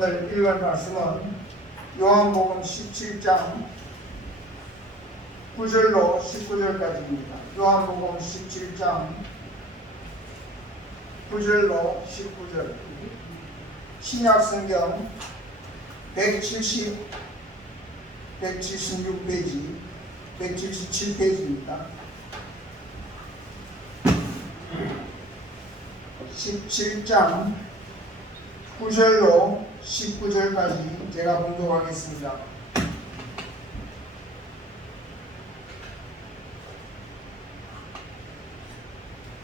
오늘 읽을 말씀은 요한복음 17장 9절로 19절까지입니다. 요한복음 17장 9절로 19절. 신약성경 176페이지, 177페이지입니다. 17장 9절로 19절까지 제가 봉독하겠습니다.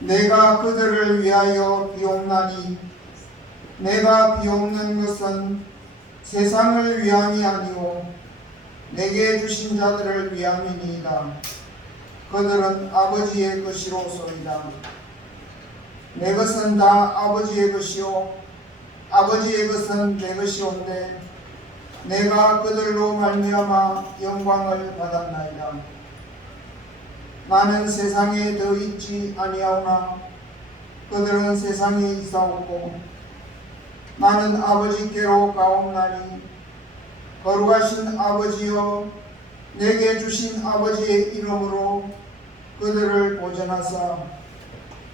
내가 그들을 위하여 비옵나니 내가 비옵는 것은 세상을 위함이 아니오 내게 주신 자들을 위함이니이다. 그들은 아버지의 것이로소이다. 내 것은 다 아버지의 것이요 아버지의 것은 내 것이온데 내가 그들로 말미암아 영광을 받았나이다. 나는 세상에 더 있지 아니하오나 그들은 세상에 있사옵고 나는 아버지께로 가옵나니 거룩하신 아버지여 내게 주신 아버지의 이름으로 그들을 보전하사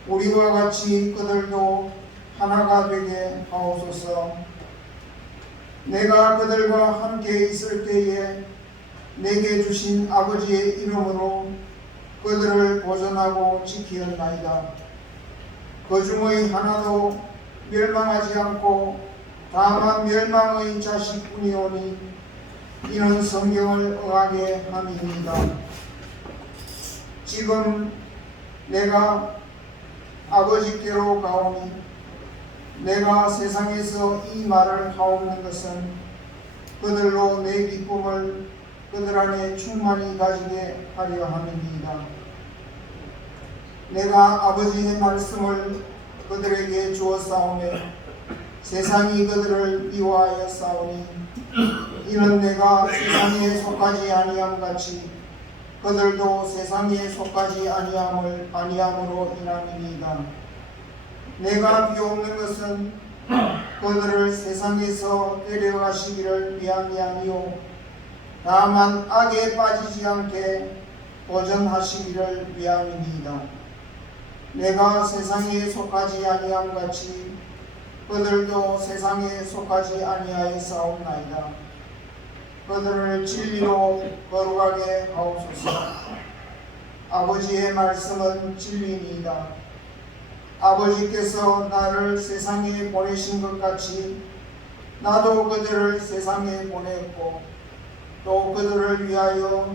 우리와 같이 그들도 하나가 되게 하옵소서. 내가 그들과 함께 있을 때에 내게 주신 아버지의 이름으로 그들을 보존하고 지키었나이다. 그 중의 하나도 멸망하지 않고 다만 멸망의 자식뿐이오니 이는 성경을 응하게 함이니이다. 지금 내가 아버지께로 가오니 내가 세상에서 이 말을 하옵는 것은 그들로 내 기쁨을 그들 안에 충만히 가지게 하려 함이니이다. 내가 아버지의 말씀을 그들에게 주었사오매 세상이 그들을 미워하여 싸우니 이는 내가 세상에 속하지 아니함 같이 그들도 세상에 속하지 아니함으로 인함이니이다. 내가 비옵는 것은 그들을 세상에서 데려가시기를 위함이 아니요 다만 악에 빠지지 않게 보전하시기를 위함이니이다. 내가 세상에 속하지 아니함 같이 그들도 세상에 속하지 아니하였사옵나이다. 그들을 진리로 거룩하게 하옵소서. 아버지의 말씀은 진리니이다. 아버지께서 나를 세상에 보내신 것 같이 나도 그들을 세상에 보냈고 또 그들을 위하여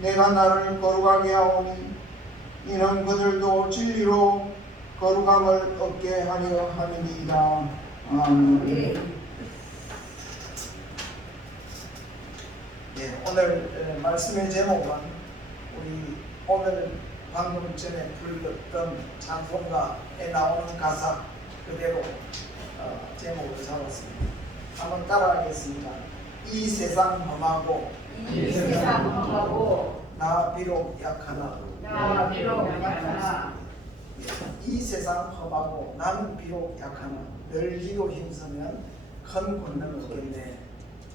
내가 나를 거룩하게 하오니 이는 그들도 진리로 거룩함을 얻게 하려 함이니이다. 아멘. 오늘 말씀의 제목은 우리 오늘 방금 전에 불렀던 찬송가에 나오는 가사 그대로 제목을 잡았습니다. 한번 따라하겠습니다. 이 세상 험하고 나 비록 약하나 이 세상 험하고 나는 비록 약하나 늘 기도 힘쓰면 큰 권능을 얻겠네.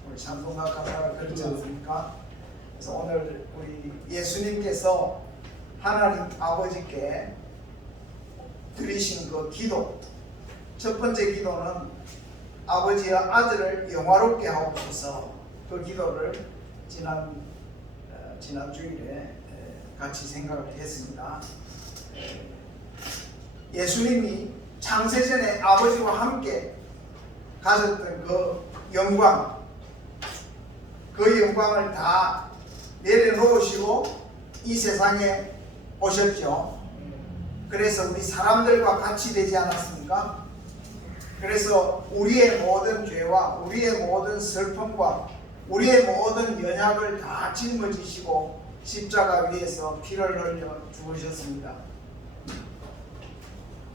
우리 찬송가 가사가 그렇지 않습니까? 그래서 오늘 우리 예수님께서 하나님 아버지께 드리신 그 기도, 첫 번째 기도는 아버지의 아들을 영화롭게 하옵소서. 그 기도를 지난 주일에 같이 생각을 했습니다. 예수님이 창세전에 아버지와 함께 가졌던 그 영광, 그 영광을 다 내려놓으시고 이 세상에 오셨죠. 그래서 우리 사람들과 같이 되지 않았습니까? 그래서 우리의 모든 죄와 우리의 모든 슬픔과 우리의 모든 연약을 다 짊어지시고 십자가 위에서 피를 흘려 죽으셨습니다.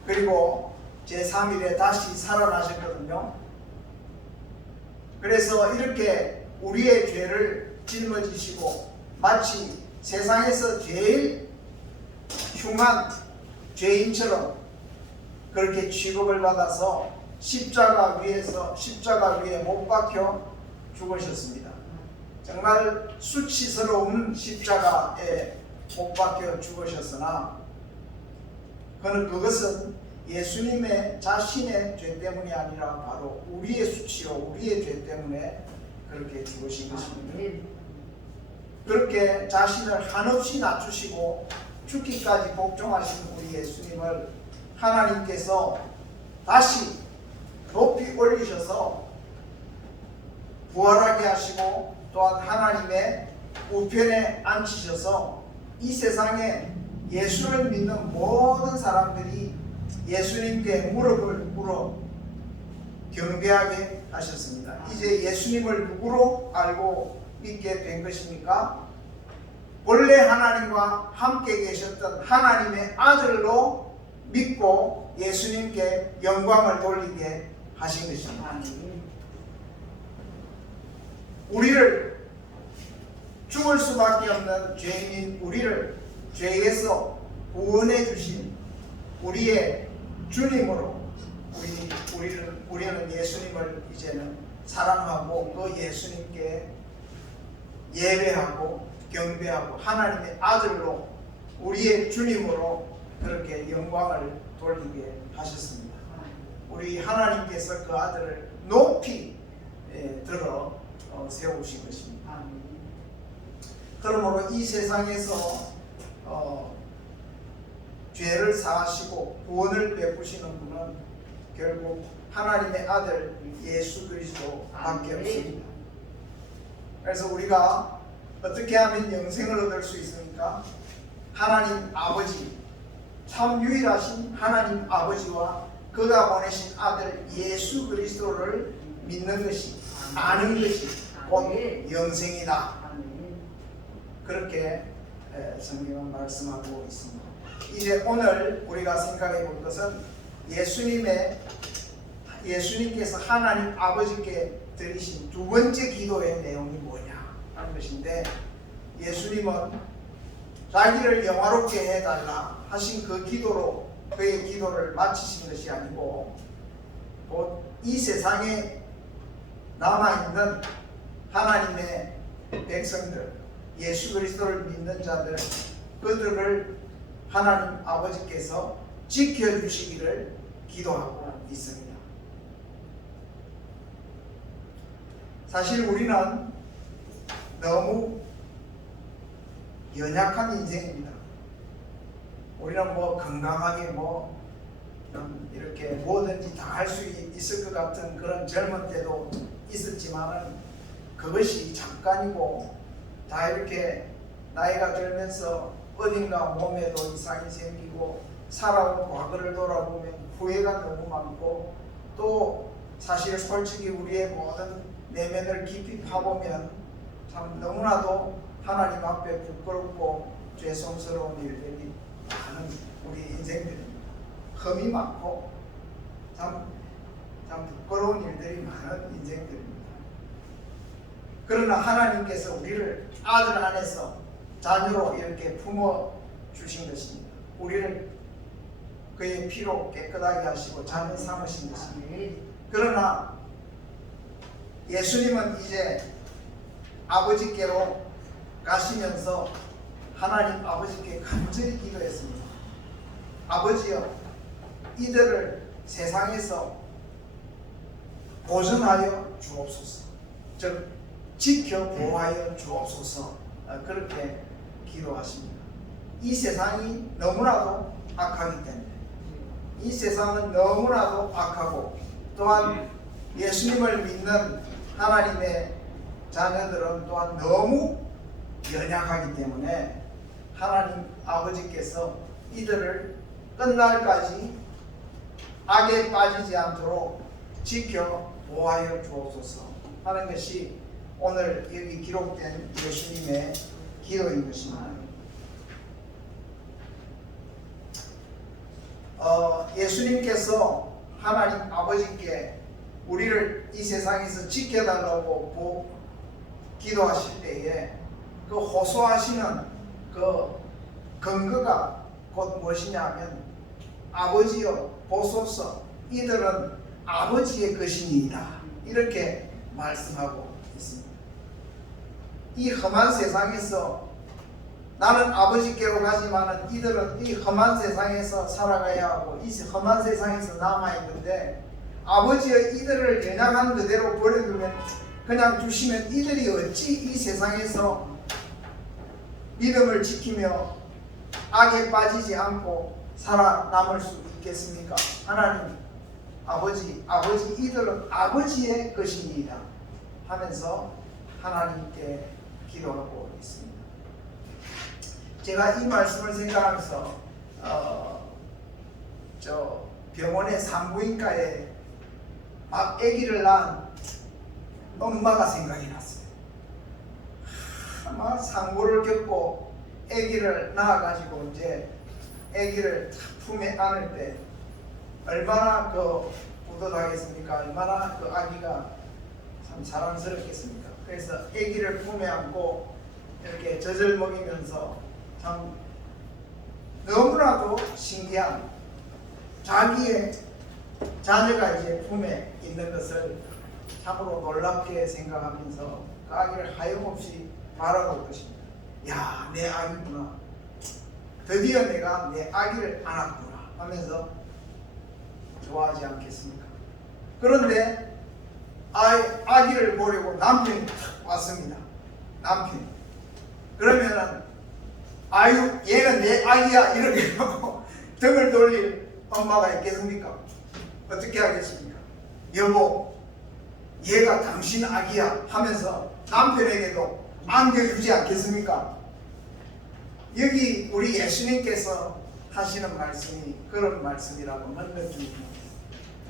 그리고 제3일에 다시 살아나셨거든요. 그래서 이렇게 우리의 죄를 짊어지시고 마치 세상에서 제일 흉한 죄인처럼 그렇게 취급을 받아서 십자가 위에 못 박혀 죽으셨습니다. 정말 수치스러운 십자가에 못 박혀 죽으셨으나 그것은 예수님의 자신의 죄 때문이 아니라 바로 우리의 수치요 우리의 죄 때문에 그렇게 죽으신 것입니다. 그렇게 자신을 한없이 낮추시고 죽기까지 복종하신 우리 예수님을 하나님께서 다시 높이 올리셔서 부활하게 하시고 또한 하나님의 우편에 앉히셔서 이 세상에 예수를 믿는 모든 사람들이 예수님께 무릎을 꿇어 경배하게 하셨습니다. 이제 예수님을 누구로 알고 믿게 된 것입니까? 원래 하나님과 함께 계셨던 하나님의 아들로 믿고 예수님께 영광을 돌리게 하신 것입니다. 우리를 죽을 수밖에 없는 죄인인 우리를 죄에서 구원해 주신 우리의 주님으로 우리는 예수님을 이제는 사랑하고 그 예수님께 예배하고 경배하고 하나님의 아들로 우리의 주님으로 그렇게 영광을 돌리게 하셨습니다. 우리 하나님께서 그 아들을 높이 들어 세우신 것입니다. 그러므로 이 세상에서 죄를 사하시고 구원을 베푸시는 분은 결국 하나님의 아들 예수 그리스도밖에 없습니다. 그래서 우리가 어떻게 하면 영생을 얻을 수 있습니까? 하나님 아버지, 참 유일하신 하나님 아버지와 그가 보내신 아들 예수 그리스도를 믿는 것이, 아는 것이 곧 영생이다. 그렇게 성경은 말씀하고 있습니다. 이제 오늘 우리가 생각해 볼 것은 예수님께서 하나님 아버지께 드리신 두 번째 기도의 내용이 뭐냐 하는 것인데, 예수님은 자기를 영화롭게 해달라 하신 그 기도로 그의 기도를 마치신 것이 아니고 곧 이 세상에 남아있는 하나님의 백성들, 예수 그리스도를 믿는 자들, 그들을 하나님 아버지께서 지켜주시기를 기도하고 있습니다. 사실 우리는 너무 연약한 인생입니다. 우리는 건강하게 이렇게 뭐든지 다 할 수 있을 것 같은 그런 젊은 때도 있었지만은 그것이 잠깐이고, 다 이렇게 나이가 들면서 어딘가 몸에도 이상이 생기고 살아온 과거를 돌아보면 후회가 너무 많고, 또 사실 솔직히 우리의 모든 내면을 깊이 파보면 참 너무나도 하나님 앞에 부끄럽고 죄송스러운 일들이 많은 우리 인생들입니다. 흠이 많고 참 부끄러운 일들이 많은 인생들입니다. 그러나 하나님께서 우리를 아들 안에서 자녀로 이렇게 품어 주신 것입니다. 우리를 그의 피로 깨끗하게 하시고 자녀 삼으신 것입니다. 그러나 예수님은 이제 아버지께로 가시면서 하나님 아버지께 간절히 기도했습니다. 아버지여, 이들을 세상에서 보존하여 주옵소서, 즉 지켜 보호하여 주옵소서, 그렇게 기도하십니다. 이 세상이 너무나도 악하기 때문에, 이 세상은 너무나도 악하고, 또한 예수님을 믿는 하나님의 자녀들은 또한 너무 연약하기 때문에 하나님 아버지께서 이들을 끝날까지 악에 빠지지 않도록 지켜 보호하여 주옵소서 하는 것이 오늘 여기 기록된 예수님의 기도인 것입니다. 예수님께서 하나님 아버지께 우리를 이 세상에서 지켜달라고 기도하실 때에 그 호소하시는 그 근거가 곧 무엇이냐 하면, 아버지여 보소서, 이들은 아버지의 것이니이다. 이렇게 말씀하고 있습니다. 이 험한 세상에서 나는 아버지께로 가지만은 이들은 이 험한 세상에서 살아가야 하고 이 험한 세상에서 남아있는데 아버지의 이들을 연약한 그대로 버려두면 그냥 두시면 이들이 어찌 이 세상에서 믿음을 지키며 악에 빠지지 않고 살아남을 수 있겠습니까? 하나님 아버지 이들은 아버지의 것이니이다 하면서 하나님께 기도하고 있습니다. 제가 이 말씀을 생각하면서 저 병원의 산부인과에 막 아기를 낳은 엄마가 생각이 났어요. 아마 상고를 겪고 아기를 낳아가지고 이제 아기를 품에 안을 때 얼마나 뿌듯하겠습니까? 얼마나 그 아기가 참 사랑스럽겠습니까? 그래서 아기를 품에 안고 이렇게 젖을 먹이면서 참 너무나도 신기한 자기의 자녀가 이제 품에 있는 것을 참으로 놀랍게 생각하면서 그 아기를 하염없이 바라볼 것입니다. 야, 내 아기구나. 드디어 내가 내 아기를 안았구나 하면서 좋아하지 않겠습니까? 그런데 아기를 보려고 남편이 왔습니다. 남편이. 그러면은 아유 얘는 내 아기야 이렇게 하고 등을 돌릴 엄마가 있겠습니까? 어떻게 하겠습니까? 여보 얘가 당신 아기야 하면서 남편에게도 안겨주지 않겠습니까? 여기 우리 예수님께서 하시는 말씀이 그런 말씀이라고만 느낍니다.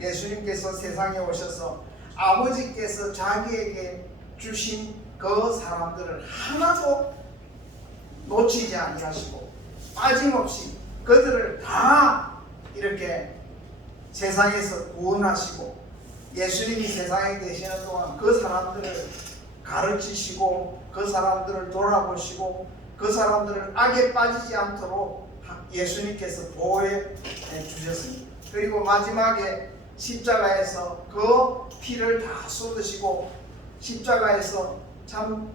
예수님께서 세상에 오셔서 아버지께서 자기에게 주신 그 사람들을 하나도 놓치지 아니하시고 빠짐없이 그들을 다 이렇게 세상에서 구원하시고 예수님이 세상에 계시는 동안 그 사람들을 가르치시고 그 사람들을 돌아보시고 그 사람들을 악에 빠지지 않도록 예수님께서 보호해 주셨습니다. 그리고 마지막에 십자가에서 그 피를 다 쏟으시고 십자가에서 참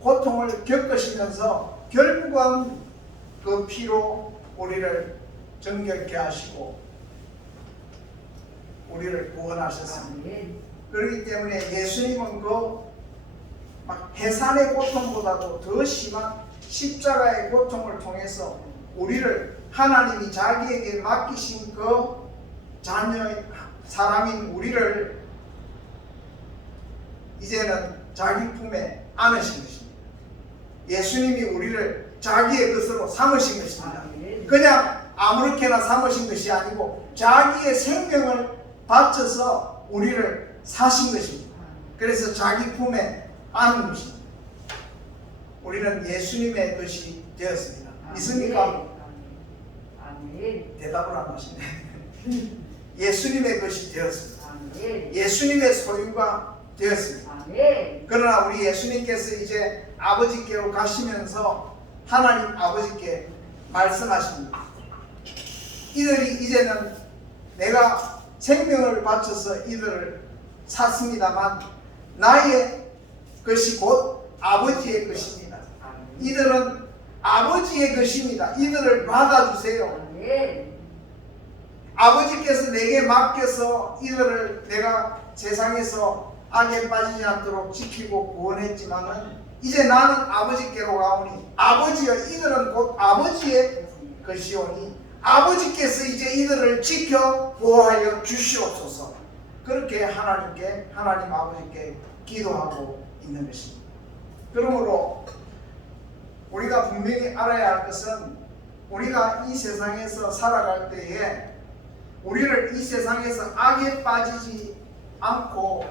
고통을 겪으시면서 결국은 그 피로 우리를 정결케 하시고 우리를 구원하셨습니다. 그렇기 때문에 예수님은 막 해산의 고통보다도 더 심한 십자가의 고통을 통해서 우리를 하나님이 자기에게 맡기신 그 자녀의 사람인 우리를 이제는 자기 품에 안으신 것입니다. 예수님이 우리를 자기의 것으로 삼으신 것입니다. 그냥 아무렇게나 삼으신 것이 아니고 자기의 생명을 바쳐서 우리를 사신 것입니다. 그래서 자기 품에 안은 것입니다. 우리는 예수님의 것이 되었습니다. 믿습니까? 대답을 안 하시네. 예수님의 것이 되었습니다. 예수님의 소유가 되었습니다. 그러나 우리 예수님께서 이제 아버지께로 가시면서 하나님 아버지께 말씀하십니다. 이들이 이제는 내가 생명을 바쳐서 이들을 샀습니다만 나의 것이 곧 아버지의 것입니다. 이들은 아버지의 것입니다. 이들을 받아주세요. 아버지께서 내게 맡겨서 이들을 내가 세상에서 악에 빠지지 않도록 지키고 구원했지만은 이제 나는 아버지께로 가오니 아버지여 이들은 곧 아버지의 것이오니 아버지께서 이제 이들을 지켜 보호하여 주시옵소서. 그렇게 하나님 아버지께 기도하고 있는 것입니다. 그러므로 우리가 분명히 알아야 할 것은 우리가 이 세상에서 살아갈 때에 우리를 이 세상에서 악에 빠지지 않고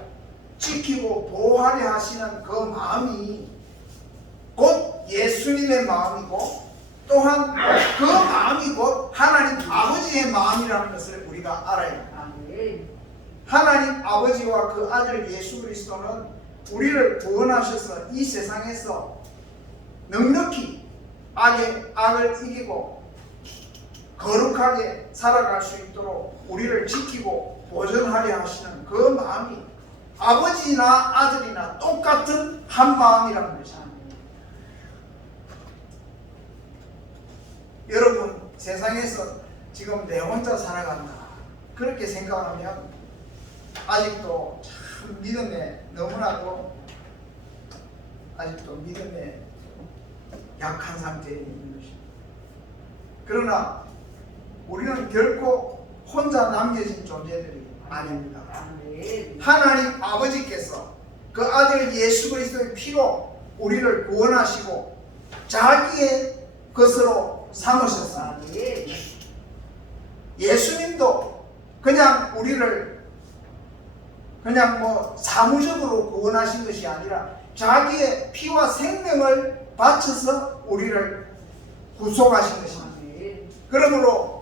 지키고 보호하려 하시는 그 마음이 곧 예수님의 마음이고 또한 그 마음이 곧 하나님 아버지의 마음이라는 것을 우리가 알아야 합니다. 하나님 아버지와 그 아들 예수 그리스도는 우리를 구원하셔서 이 세상에서 넉넉히 악을 이기고 거룩하게 살아갈 수 있도록 우리를 지키고 보존하려 하시는 그 마음이 아버지나 아들이나 똑같은 한 마음이라는 것입니다. 여러분, 세상에서 지금 내 혼자 살아간다 그렇게 생각하면 아직도 참 믿음에 너무나도 아직도 믿음에 약한 상태에 있는 것입니다. 그러나 우리는 결코 혼자 남겨진 존재들이 아닙니다. 하나님 아버지께서 그 아들 예수 그리스도의 피로 우리를 구원하시고 자기의 것으로 삼으셨습니다. 예수님도 그냥 우리를 그냥 사무적으로 구원하신 것이 아니라 자기의 피와 생명을 바쳐서 우리를 구속하신 것입니다. 그러므로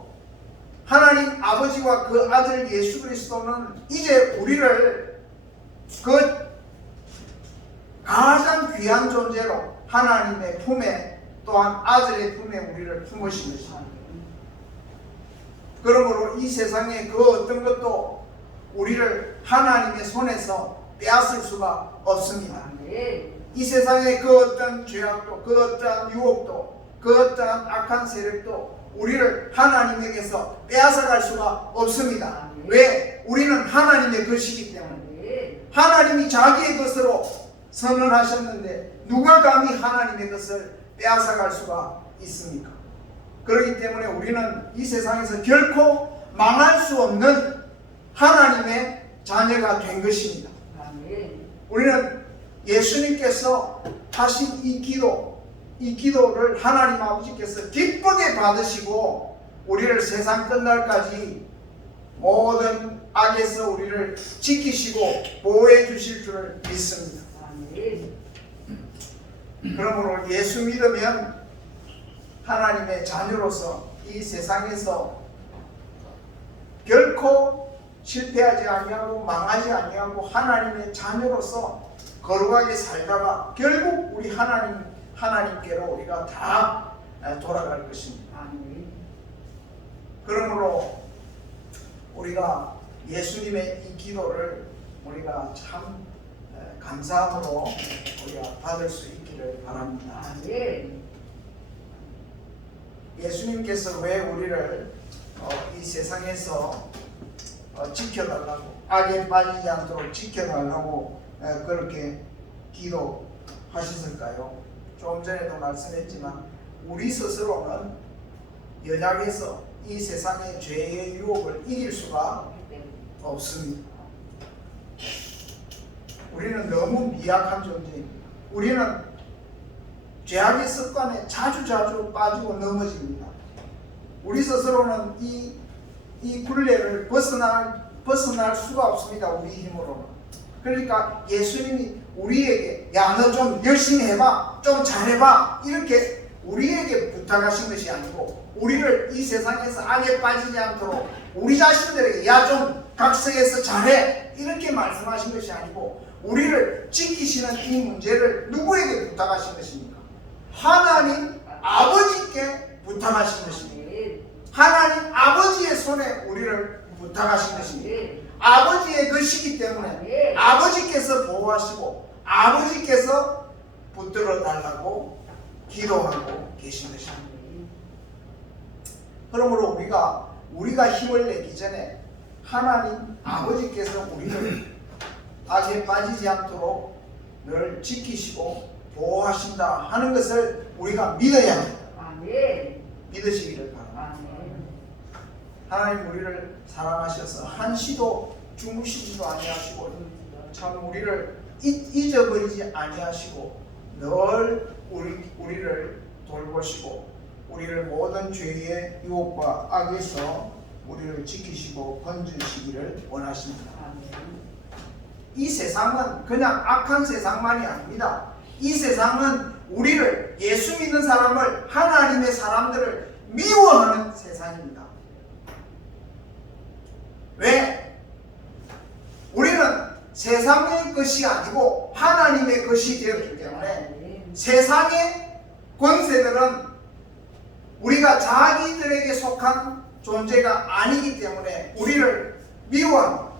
하나님 아버지와 그 아들 예수 그리스도는 이제 우리를 그 가장 귀한 존재로 하나님의 품에 또한 아들의 품에 우리를 품으신 것입니다. 그러므로 이 세상에 그 어떤 것도 우리를 하나님의 손에서 빼앗을 수가 없습니다. 이 세상의 그 어떤 죄악도, 그 어떤 유혹도, 그 어떤 악한 세력도 우리를 하나님에게서 빼앗아갈 수가 없습니다. 왜? 우리는 하나님의 것이기 때문에. 하나님이 자기의 것으로 선언하셨는데 누가 감히 하나님의 것을 빼앗아갈 수가 있습니까? 그렇기 때문에 우리는 이 세상에서 결코 망할 수 없는 하나님의 자녀가 된 것입니다. 우리는 예수님께서 하신 이 기도를 하나님 아버지께서 기쁘게 받으시고 우리를 세상 끝날까지 모든 악에서 우리를 지키시고 보호해 주실 줄을 믿습니다. 그러므로 예수 믿으면 하나님의 자녀로서 이 세상에서 결코 실패하지 아니하고 망하지 아니하고 하나님의 자녀로서 거룩하게 살다가 결국 우리 하나님께로 우리가 다 돌아갈 것입니다. 그러므로 우리가 예수님의 이 기도를 우리가 참 감사함으로 우리가 받을 수 있기를 바랍니다. 예수님께서 왜 우리를 이 세상에서 지켜달라고, 악에 빠지지 않도록 지켜달라고 그렇게 기도하셨을까요? 조금 전에도 말씀했지만 우리 스스로는 연약해서 이 세상의 죄의 유혹을 이길 수가 없습니다. 우리는 너무 미약한 존재입니다. 우리는 죄악의 습관에 자주 빠지고 넘어집니다. 우리 스스로는 이 굴레를 벗어날 수가 없습니다. 우리 힘으로는. 그러니까 예수님이 우리에게 야, 너 좀 열심히 해봐, 좀 잘해봐 이렇게 우리에게 부탁하신 것이 아니고 우리를 이 세상에서 악에 빠지지 않도록 우리 자신들에게 야, 좀 각성해서 잘해 이렇게 말씀하신 것이 아니고 우리를 지키시는 이 문제를 누구에게 부탁하신 것입니까? 하나님 아버지께 부탁하신 것입니다. 하나님 아버지의 손에 우리를 부탁하신 것입니다. 아버지의 것이기 때문에 아버지께서 보호하시고 아버지께서 붙들어 달라고 기도하고 계신 것입니다. 그러므로 우리가 힘을 내기 전에 하나님 아버지께서 우리를 악에 빠지지 않도록 늘 지키시고 보호하신다 하는 것을 우리가 믿어야 합니다. 믿으시기를 바랍니다. 하나님 우리를 사랑하셔서 한시도 주무시지도 아니하시고 참 우리를 잊어버리지 아니하시고 늘 우리를 돌보시고 우리를 모든 죄의 유혹과 악에서 우리를 지키시고 건지시기를 원하십니다. 이 세상은 그냥 악한 세상만이 아닙니다. 이 세상은 우리를 예수 믿는 사람을 하나님의 사람들을 미워하는 세상입니다. 왜? 우리는 세상의 것이 아니고 하나님의 것이 되었기 때문에 세상의 권세들은 우리가 자기들에게 속한 존재가 아니기 때문에 우리를 미워합니다.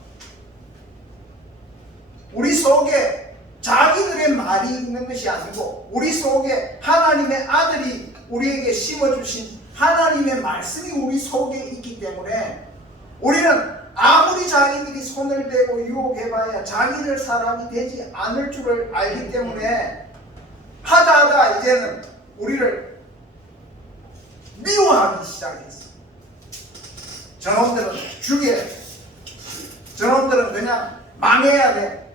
우리 속에 자기들의 말이 있는 것이 아니고 우리 속에 하나님의 아들이 우리에게 심어주신 하나님의 말씀이 우리 속에 있기 때문에 우리는 아무리 자기들이 손을 대고 유혹해봐야 자기들 사람이 되지 않을 줄을 알기 때문에 하다 이제는 우리를 미워하기 시작했어. 저놈들은 죽여야 돼. 저놈들은 그냥 망해야 돼.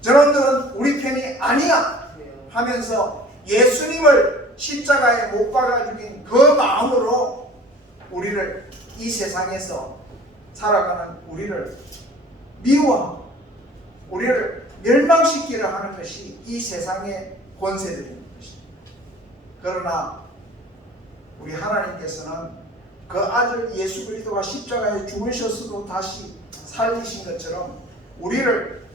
저놈들은 우리 편이 아니야 하면서 예수님을 십자가에 못 박아 죽인 그 마음으로 우리를 이 세상에서 살아가는 우리를 미워하고 우리를 멸망시키려 하는 것이 이 세상의 권세들인 것입니다. 그러나 우리 하나님께서는 그 아들 예수 그리스도가 십자가에 죽으셨어도 다시 살리신 것처럼 우리를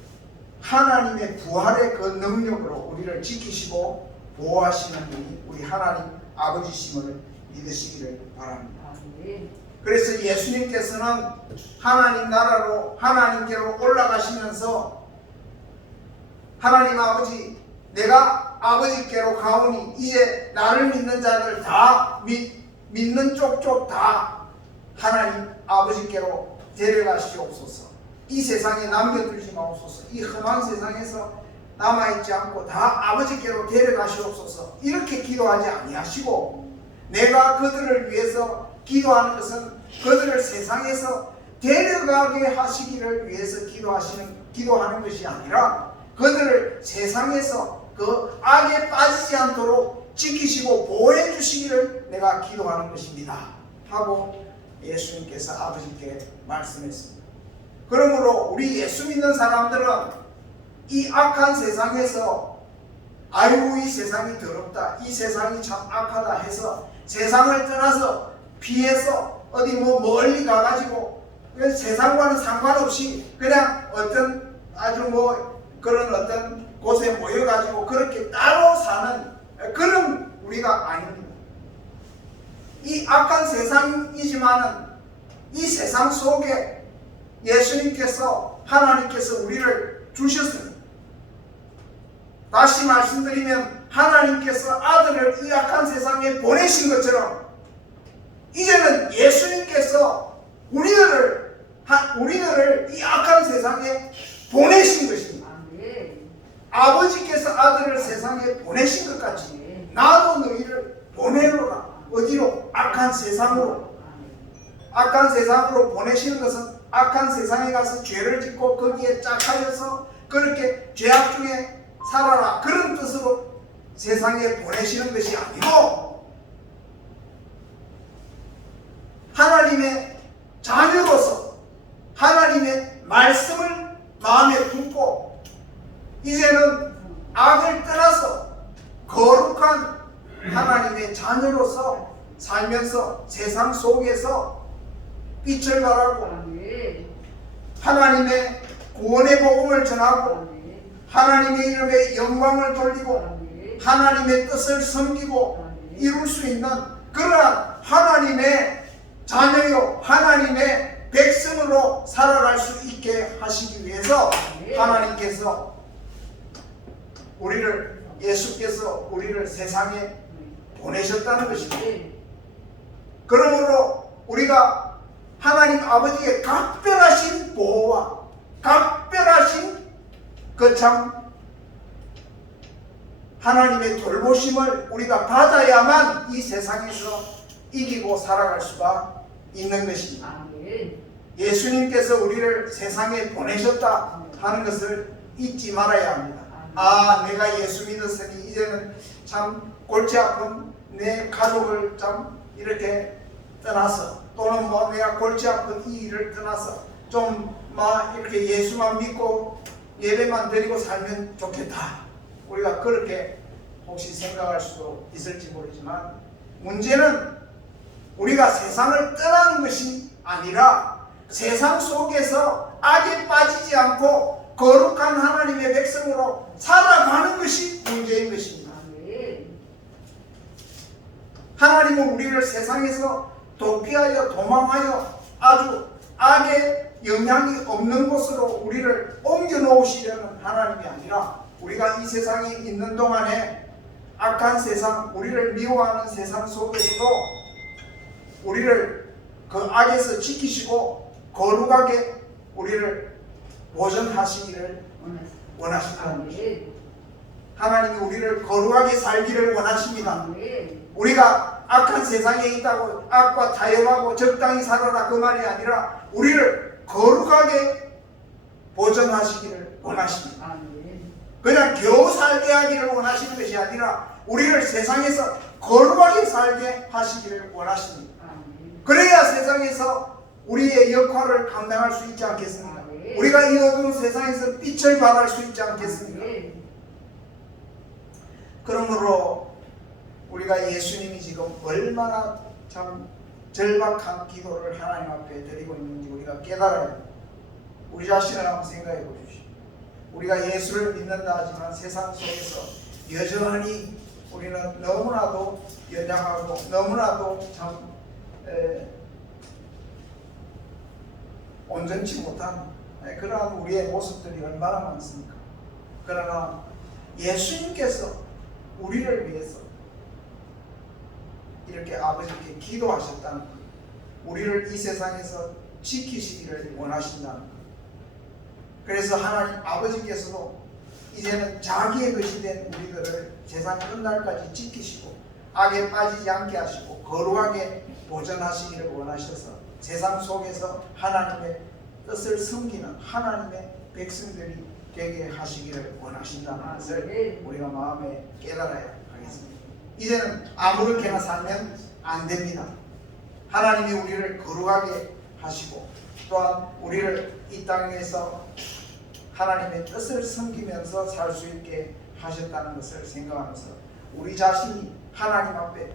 하나님의 부활의 그 능력으로 우리를 지키시고 보호하시는 분이 우리 하나님 아버지심을 믿으시기를 바랍니다. 그래서 예수님께서는 하나님 나라로 하나님께로 올라가시면서 하나님 아버지 내가 아버지께로 가오니 이제 나를 믿는 자들 다 믿는 쪽쪽 다 하나님 아버지께로 데려가시옵소서. 이 세상에 남겨두지 마옵소서. 이 험한 세상에서 남아있지 않고 다 아버지께로 데려가시옵소서. 이렇게 기도하지 아니하시고 내가 그들을 위해서 기도하는 것은 그들을 세상에서 데려가게 하시기를 위해서 기도하는 것이 아니라 그들을 세상에서 그 악에 빠지지 않도록 지키시고 보호해 주시기를 내가 기도하는 것입니다 하고 예수님께서 아버지께 말씀했습니다. 그러므로 우리 예수 믿는 사람들은 이 악한 세상에서 아이고 이 세상이 더럽다, 이 세상이 참 악하다 해서 세상을 떠나서 피해서 어디 멀리 가가지고 세상과는 상관없이 그냥 어떤 아주 그런 어떤 곳에 모여가지고 그렇게 따로 사는 그런 우리가 아닙니다. 이 악한 세상이지만은 이 세상 속에 예수님께서 하나님께서 우리를 주셨습니다. 다시 말씀드리면 하나님께서 아들을 이 악한 세상에 보내신 것처럼 이제는 예수님께서 우리들을 이 악한 세상에 보내신 것입니다. 아버지께서 아들을 세상에 보내신 것 같이 나도 너희를 보내노라. 어디로? 악한 세상으로. 악한 세상으로 보내시는 것은 악한 세상에 가서 죄를 짓고 거기에 짝하여서 그렇게 죄악 중에 살아라 그런 뜻으로 세상에 보내시는 것이 아니고 하나님의 자녀로서 하나님의 말씀을 마음에 품고 이제는 악을 떠나서 거룩한 하나님의 자녀로서 살면서 세상 속에서 빛을 발하고 하나님의 구원의 복음을 전하고 하나님의 이름에 영광을 돌리고 하나님의 뜻을 섬기고 이룰 수 있는 그러한 하나님의 자녀요 하나님의 백성으로 살아갈 수 있게 하시기 위해서 하나님께서 예수께서 우리를 세상에 보내셨다는 것입니다. 그러므로 우리가 하나님 아버지의 각별하신 보호와 각별하신 그 참 하나님의 돌보심을 우리가 받아야만 이 세상에서 이기고 살아갈 수가 있는 것입니다. 예수님께서 우리를 세상에 보내셨다 하는 것을 잊지 말아야 합니다. 아, 내가 예수 믿었으니 이제는 참 골치 아픈 내 가족을 참 이렇게 떠나서 또는 내가 골치 아픈 이 일을 떠나서 좀 이렇게 예수만 믿고 예배만 드리고 살면 좋겠다. 우리가 그렇게 혹시 생각할 수도 있을지 모르지만 문제는 우리가 세상을 떠나는 것이 아니라 세상 속에서 악에 빠지지 않고 거룩한 하나님의 백성으로 살아가는 것이 문제인 것입니다. 하나님은 우리를 세상에서 도피하여 도망하여 아주 악의 영향이 없는 곳으로 우리를 옮겨 놓으시려는 하나님이 아니라 우리가 이 세상에 있는 동안에 악한 세상, 우리를 미워하는 세상 속에서도 우리를 그 악에서 지키시고 거룩하게 우리를 보존하시기를 원하신다는 것입니다. 하나님이 우리를 거룩하게 살기를 원하십니다. 우리가 악한 세상에 있다고 악과 타협하고 적당히 살아라 그 말이 아니라 우리를 거룩하게 보존하시기를 원하십니다. 그냥 겨우 살게 하기를 원하시는 것이 아니라 우리를 세상에서 거룩하게 살게 하시기를 원하십니다. 그래야 세상에서 우리의 역할을 감당할 수 있지 않겠습니까? 우리가 이 어두운 세상에서 빛을 발할 수 있지 않겠습니까? 그러므로 우리가 예수님이 지금 얼마나 참 절박한 기도를 하나님 앞에 드리고 있는지 우리가 깨달아야 합니다. 우리 자신을 한번 생각해 보십시오. 우리가 예수를 믿는다 하지만 세상 속에서 여전히 우리는 너무나도 연약하고 너무나도 참 온전치 못한 그러한 우리의 모습들이 얼마나 많습니까? 그러나 예수님께서 우리를 위해서 이렇게 아버지께 기도하셨다는 것, 우리를 이 세상에서 지키시기를 원하신다는 것. 그래서 하나님 아버지께서도 이제는 자기의 것이 된 우리들을 세상 끝날까지 지키시고 악에 빠지지 않게 하시고 거룩하게 보존하시기를 원하셔서 세상 속에서 하나님의 뜻을 섬기는 하나님의 백성들이 되게 하시기를 원하신다는 것을 우리가 마음에 깨달아야 하겠습니다. 이제는 아무렇게나 살면 안 됩니다. 하나님이 우리를 거룩하게 하시고 또한 우리를 이 땅에서 하나님의 뜻을 섬기면서 살 수 있게 하셨다는 것을 생각하면서 우리 자신이 하나님 앞에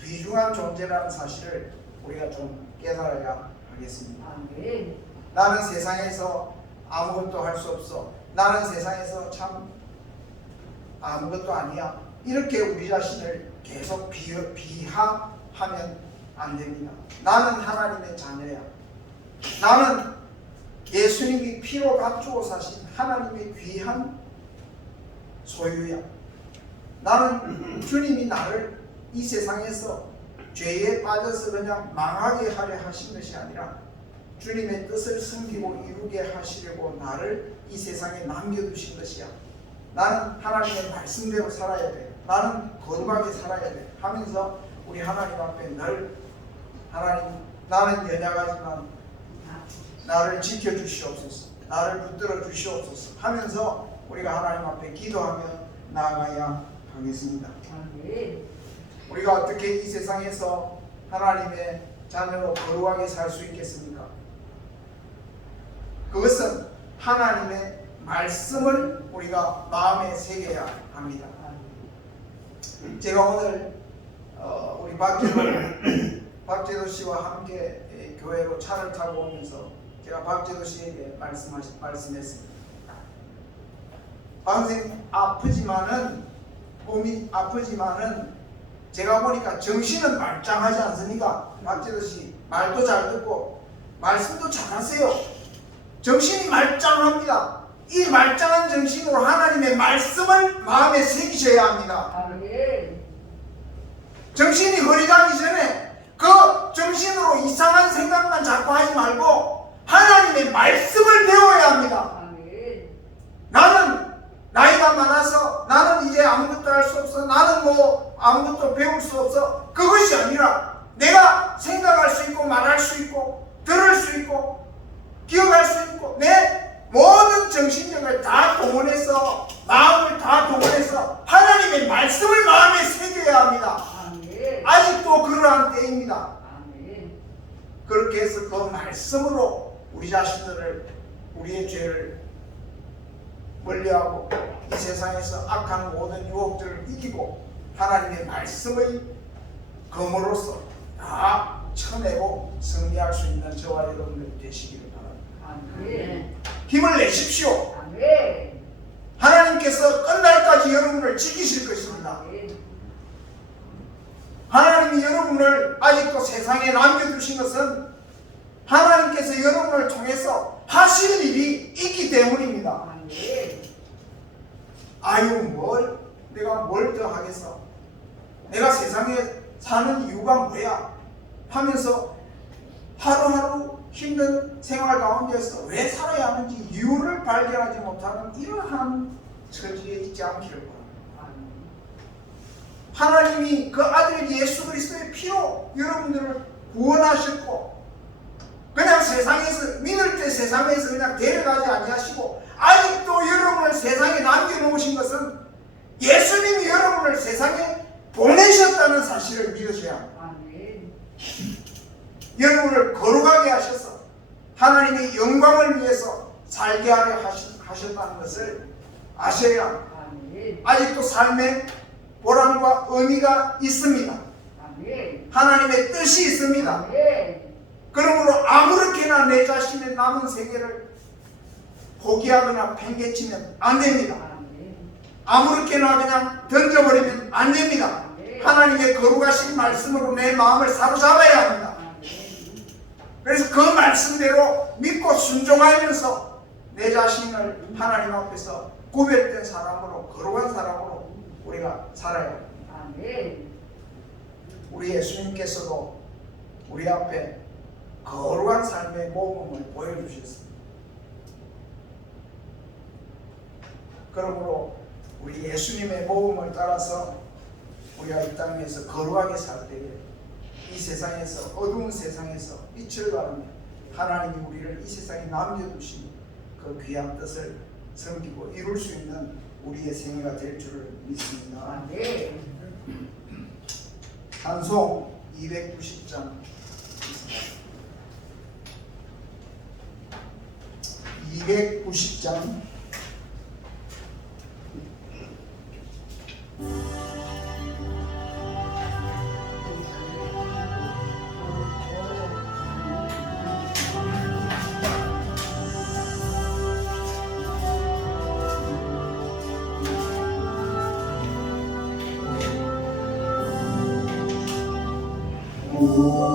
귀중한 존재라는 사실을 우리가 좀 깨달아야 하겠습니다. 나는 세상에서 아무것도 할 수 없어. 나는 세상에서 참 아무것도 아니야. 이렇게 우리 자신을 계속 비하하면 안 됩니다. 나는 하나님의 자녀야. 나는 예수님이 피로 갖추고 사신 하나님의 귀한 소유야. 나는 주님이 나를 이 세상에서 죄에 빠져서 그냥 망하게 하려 하신 것이 아니라 주님의 뜻을 섬기고 이루게 하시려고 나를 이 세상에 남겨두신 것이야. 나는 하나님의 말씀대로 살아야 돼. 나는 거룩하게 살아야 돼. 하면서 우리 하나님 앞에 늘 하나님, 나는 연약하지만 나를 지켜주시옵소서, 나를 붙들어 주시옵소서 하면서 우리가 하나님 앞에 기도하며 나아가야 하겠습니다. 우리가 어떻게 이 세상에서 하나님의 자녀로 거룩하게 살 수 있겠습니까? 그것은 하나님의 말씀을 우리가 마음에 새겨야 합니다. 제가 오늘 우리 박재도 씨와 함께 교회로 차를 타고 오면서 제가 박재도 씨에게 말씀했습니다. 방생 아프지만은 몸이 아프지만은 제가 보니까 정신은 말짱하지 않습니까? 박재도 씨 말도 잘 듣고 말씀도 잘하세요. 정신이 말짱합니다. 이 말짱한 정신으로 하나님의 말씀을 마음에 새기셔야 합니다. 정신이 흐리가기 전에 그 정신으로 이상한 생각만 자꾸 하지 말고 하나님의 말씀을 배워야 합니다. 나는 나이가 많아서 나는 이제 아무것도 할 수 없어. 나는 뭐 아무것도 배울 수 없어. 그것이 아니라 내가 생각할 수 있고 말할 수 있고 들을 수 있고 기억할 수 있고 내 모든 정신력을 다 동원해서 마음을 다 동원해서 하나님의 말씀을 마음에 새겨야 합니다. 아직도 그러한 때입니다. 그렇게 해서 그 말씀으로 우리 자신들을 우리의 죄를 멀리하고 이 세상에서 악한 모든 유혹들을 이기고 하나님의 말씀의 검으로서 다 쳐내고 승리할 수 있는 저와 여러분들이 되시기를 바랍니다. 힘을 내십시오. 하나님께서 끝날까지 여러분을 지키실 것입니다. 하나님 하나님이 여러분을 아직도 세상에 남겨두신 것은 하나님께서 여러분을 통해서 하실 일이 있기 때문입니다. 아유, 내가 뭘 더 하겠어? 내가 세상에 사는 이유가 뭐야? 하면서 하루하루 힘든 생활 가운데서 왜 살아야 하는지 이유를 발견하지 못하는 이러한 처지에 있지 않기를 바랍니다. 하나님이 그 아들 예수 그리스도의 피로 여러분들을 구원하셨고, 그냥 세상에서 믿을 때 세상에서 그냥 데려가지 아니하시고 아직도 여러분을 세상에 남겨놓으신 것은 예수님이 여러분을 세상에 보내셨다는 사실을 믿으셔야 합니다. 여러분을 거룩하게 하셔서 하나님의 영광을 위해서 살게 하려 하셨다는 것을 아셔야 합니다. 아직도 삶의 보람과 의미가 있습니다. 하나님의 뜻이 있습니다. 그러므로 아무렇게나 내 자신의 남은 세계를 포기하거나 팽개치면 안 됩니다. 아무렇게나 그냥 던져버리면 안 됩니다. 하나님의 거룩하신 말씀으로 내 마음을 사로잡아야 합니다. 그래서 그 말씀대로 믿고 순종하면서 내 자신을 하나님 앞에서 구별된 사람으로, 거룩한 사람으로 우리가 살아야 합니다. 우리 예수님께서도 우리 앞에 거룩한 삶의 모범을 보여주셨습니다. 그러므로 우리 예수님의 모범을 따라서 우리가 이 땅에서 거룩하게 살 때에 이 세상에서, 어두운 세상에서 빛을 발하며 하나님이 우리를 이 세상에 남겨두신 그 귀한 뜻을 섬기고 이룰 수 있는 우리의 생애가 될 줄을 믿습니다. 찬송 290장 290장 오